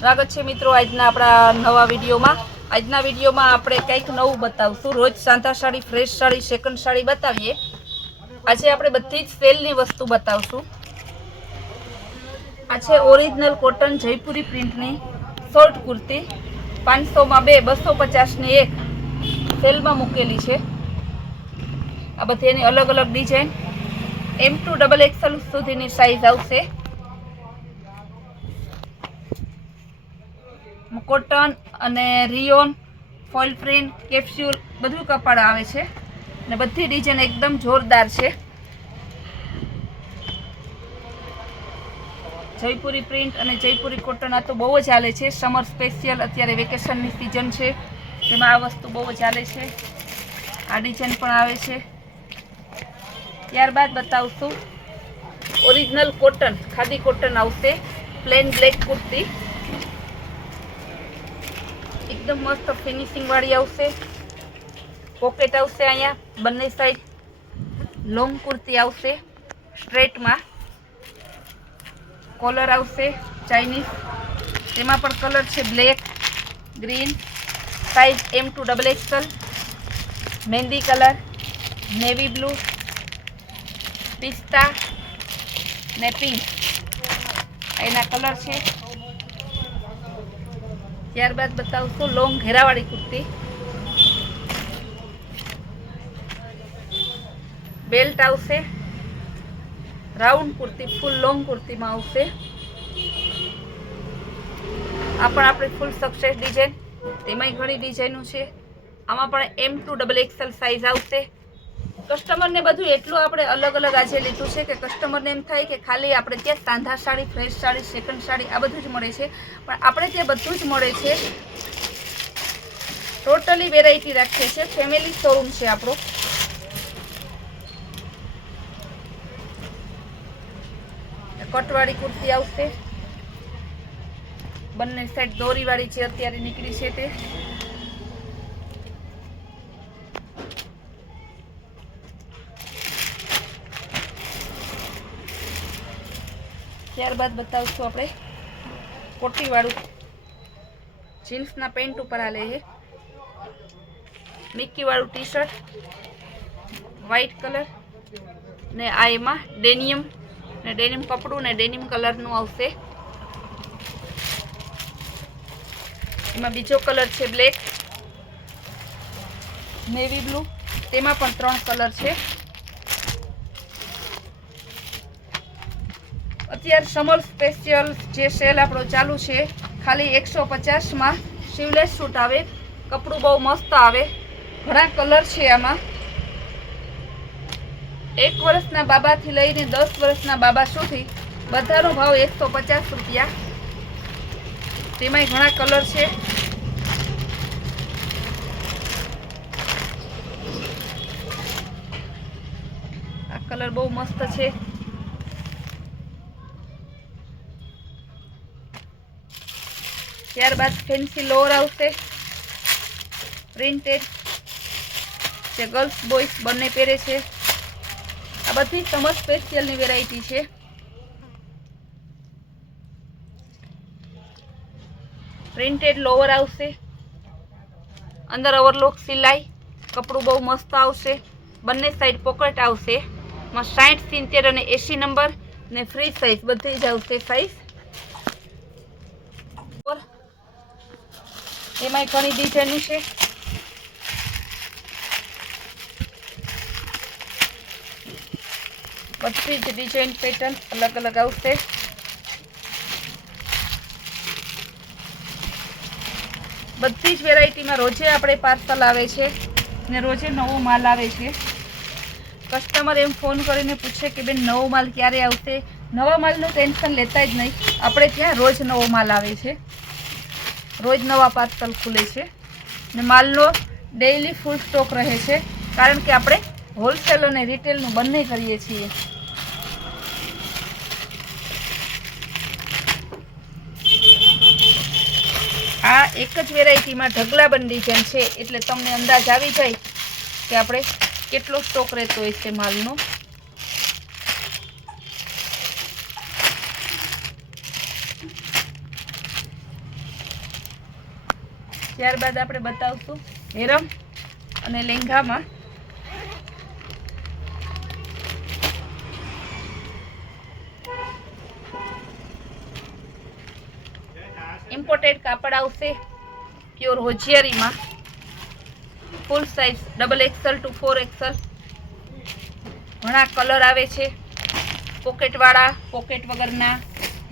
સ્વાગત છે મિત્રો આજના આપણા નવા વિડીયોમાં। આજના વિડીયોમાં આપણે કંઈક નવું બતાવશું। રોજ સાંધા સાડી, ફ્રેશ સાડી, સેકન્ડ સાડી બતાવીએ। આજે આપણે બધી જ સેલની વસ્તુ બતાવશું। આ છે ઓરિજિનલ કોટન જયપુરી પ્રિન્ટની શોર્ટ કુર્તી। 500માં 2, 250ની 1 સેલમાં મૂકેલી છે। આ બધી એની અલગ અલગ ડિઝાઇન M2 XXL સુધીની સાઈઝ આવશે। કોટન અને રિયોન, ફોઇલ પ્રિન્ટ, કેપ્સ્યુલ બધું કપડ આવે છે ને બધી ડિઝાઇન એકદમ જોરદાર છે। જયપુરી પ્રિન્ટ અને જયપુરી કોટન આ તો બહુ જ ચાલે છે। સમર સ્પેશિયલ અત્યારે વેકેશનની સિઝન છે તેમાં આ વસ્તુ બહુ જ ચાલે છે। આ ડિઝાઇન પણ આવે છે। ત્યારબાદ બતાવશું ઓરિજિનલ કોટન, ખાદી કોટન આવશે। પ્લેન બ્લેક કુર્તી एकदम मस्त फिनिशिंग वाली आवशे। पॉकेट आवशे अहींया बंने साइड। लॉन्ग कुर्ती आवशे स्ट्रेट में। कॉलर आवशे चाइनीज, तेमां पण कलर छे black, green, size M2 XXL, मेहंदी कलर, नेवी ब्लू, पिस्ता ने पिंक एना कलर छे। ત્યારબાદ બતાવશું લોંગ ઘેરાવાળી કુર્તી। બેલ્ટ આવશે, રાઉન્ડ કુર્તી ફૂલ લોંગ કુર્તીમાં આવશે। આ પણ આપણી ફૂલ સક્સેસ ડિઝાઇન, તેમાંય ઘણી ડિઝાઇનો છે। આમાં પણ M2 XXL સાઈઝ આવશે। કસ્ટમરને બધું એટલું આપણે અલગ અલગ આજે લીધું છે કે કસ્ટમરને એમ થાય કે ખાલી આપણે ત્યાં સાંધા સાડી, ફ્રેશ સાડી, સેકન્ડ સાડી આ બધું જ મળે છે, પણ આપણે ત્યાં બધું જ મળે છે। ટોટલી વેરાયટી રાખીએ છીએ। ફેમિલી શોરૂમ છે આપણો। કટવાળી કુર્તી આવશે, બંને સાઈડ દોરીવાળી છે, અત્યારે નીકળી છે તે। ત્યારબાદ બતાવશું આપણે કોટીવાળું જીન્સના પેન્ટ ઉપર આલે છે। મિક્કી વાળું ટી શર્ટ, વ્હાઈટ કલર ને આ એમાં ડેનિયમ ને ડેનિમ કપડું ને ડેનિમ કલરનું આવશે। એમાં બીજો કલર છે બ્લેક, નેવી બ્લુ, તેમાં પણ 3 કલર છે। અત્યારે સમર સ્પેશિયલ જે સેલ આપણો ચાલુ છે, ખાલી 150માં સ્લીવલેસ સૂટ આવે। કપડું બહુ મસ્ત આવે, ઘણા કલર છે આમાં। 1 વર્ષના બાબાથી લઈને 10 વર્ષના બાબા સુધી બધાનો ભાવ 150 રૂપિયા। તેમાંય ઘણા કલર છે। આ કલર બહુ મસ્ત છે। ત્યારબાદ ફેન્સી લોઅર આવશે પ્રિન્ટેડ, જે ગર્લ્સ બોયઝ બંને પહેરે છે। આ બધી સમર સ્પેશિયલની વેરાયટી છે। પ્રિન્ટેડ લોઅર આવશે, અંદર ઓવરલોક સિલાઈ, કપડું બહુ મસ્ત આવશે। બંને સાઈડ પોકેટ આવશે। માં 60, 70 અને 80 નંબર ને ફ્રી સાઈઝ બધી જ આવશે સાઈઝ। એમાંય ઘણી ડિઝાઇન છે। બધી જ ડિઝાઇન પેટર્ન અલગ અલગ આવશે। બધી જ વેરાયટીમાં રોજે આપણે પાર્સલ આવે છે ને રોજે નવો માલ આવે છે। કસ્ટમર એમ ફોન કરીને પૂછે કે બેન નવો માલ ક્યારે આવશે? નવા માલનું ટેન્શન લેતા જ નહીં, આપણે ત્યાં રોજ નવો માલ આવે છે। રોજ નવા પાર્સલ ખુલે છે ને માલનો ડેઈલી ફૂલ સ્ટોક રહે છે, કારણ કે આપણે હોલસેલ અને રિટેલનું બંને કરીએ છીએ। આ એક જ વેરાયટીમાં ઢગલાબંધ ડિઝાઇન છે, એટલે તમને અંદાજ આવી જાય કે આપણે કેટલો સ્ટોક રહેતો હોય છે માલનો। ત્યારબાદ આપણે બતાવશું હેરમ અને લેંઘામાં ઇમ્પોર્ટેડ કાપડ આવશે પ્યોર હોજિયારીમાં, full size XXL to 4XL. ઘણા કલર આવે છે, પોકેટવાળા, પોકેટ વગરના,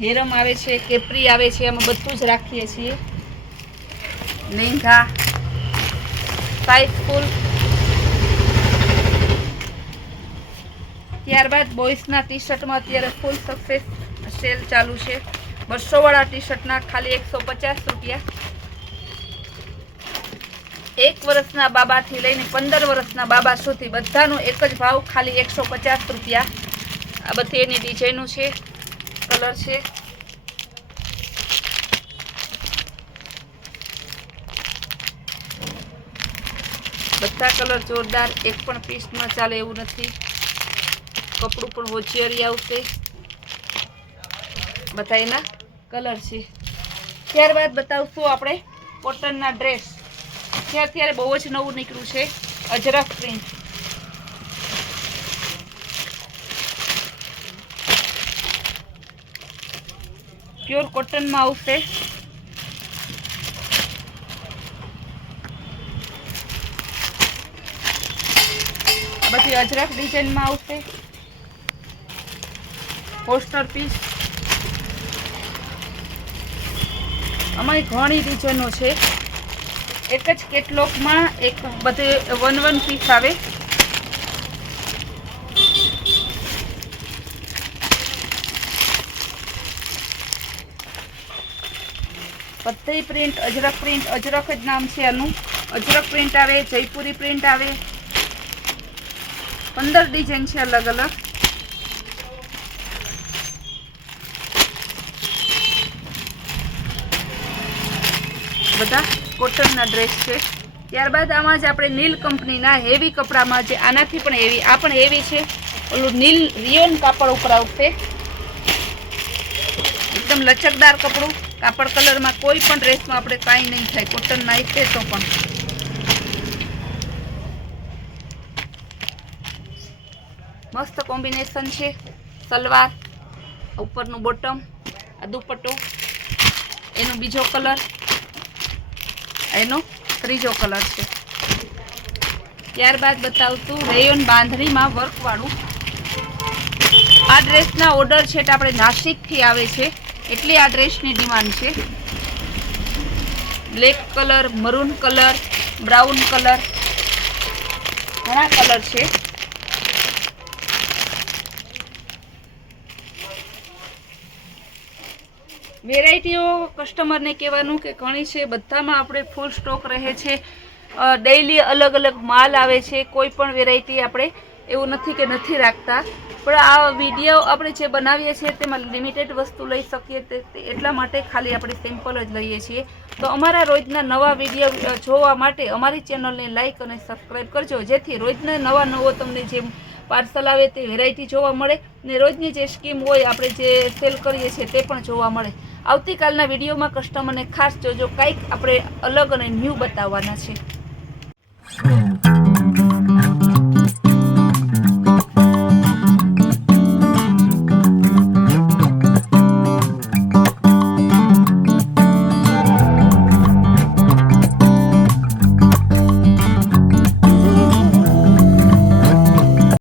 હેરમ આવે છે, કેપરી આવે છે, અમે બધું જ રાખીએ છીએ. લેંઘા સાઇઝ ફૂલ. ત્યારબાદ બોಯ್સના ટી શર્ટમાં અત્યારે ફૂલ સક્સેસ સેલ ચાલુ છે. 200 વાળા ટી શર્ટના ખાલી 150 રૂપિયા. 1 વર્ષના બાબાથી લઈને 15 વર્ષના બાબા સુધી બધાનો એક જ ભાવ, ખાલી 150 રૂપિયા. આ બધી એની ડિઝાઇનો છે, કલર છે. બધા કલર જોરદાર, એક પણ પીસ ન ચાલે એવું નથી. કપડું પણ હોજિયારી આવશે. બધા એના કલર છે. ત્યારબાદ બતાવશું આપણે કોટનના ડ્રેસ. અત્યારે બહુ જ નવું નીકળ્યું છે, અજરક પ્રિન્ટ. પ્યોર કોટનમાં આવશે. આ બધી અજરક ડિઝાઇનમાં આવશે. Poster piece. અમારી ઘણી ડિઝાઇનો છે. એક જ કેટલોગમાં એક બધે 1 પીસ આવે. બધી પ્રિન્ટ અજરક પ્રિન્ટ, અજરક જ નામ છે આનું. અજરક પ્રિન્ટ આવે, જયપુરી પ્રિન્ટ આવે. 15 ડિઝાઇન છે અલગ અલગ. બધા કોટનના ડ્રેસ છે. ત્યારબાદ આમાં જ આપણે નીલ કંપનીના હેવી કપડામાં, જે આનાથી પણ હેવી, આ પણ હેવી છે, ઓલું નીલ રિયોન કાપડ ઉપર આવશે. એકદમ લચકદાર કપડું. કાપડ કલરમાં કોઈ પણ ડ્રેસમાં આપણે કાંઈ નહીં થાય, કોટન નાખીએ તો પણ. મસ્ત કોમ્બિનેશન છે. સલવાર, ઉપરનું બોટમ, આ દુપટ્ટો, એનો બીજો કલર, એનો ત્રીજો કલર છે. ત્યારબાદ બતાવતું રેયોન બાંધણીમાં વર્કવાળું. આ ડ્રેસના ઓર્ડર છે એટલે આપણે નાસિકથી આવે છે, એટલી આ ડ્રેસની ડિમાન્ડ છે. Black colour, maroon colour, brown colour, ઘણા કલર છે. વેરાયટીઓ કસ્ટમરને કહેવાનું કે ઘણી છે, બધામાં આપણે ફૂલ સ્ટોક રહે છે. ડેઈલી અલગ અલગ માલ આવે છે. કોઈ પણ વેરાયટી આપણે એવું નથી કે નથી રાખતા, પણ આ વિડીયો આપણે જે બનાવીએ છીએ તેમાં લિમિટેડ વસ્તુ લઈ શકીએ એટલા માટે ખાલી આપણે સિમ્પલ જ લઈએ છીએ. તો અમારા રોજના નવા વિડીયો જોવા માટે અમારી ચેનલને લાઈક અને સબસ્ક્રાઈબ કરજો, જેથી રોજના નવો તમને જે પાર્સલ આવે તે વેરાયટી જોવા મળે ને રોજની જે સ્કીમ હોય આપણે જે સેલ કરીએ છીએ તે પણ જોવા મળે. આવતીકાલના વિડીયોમાં કસ્ટમરને ખાસ જોજો, કંઈક આપણે અલગ અને ન્યૂ બતાવવાના છે.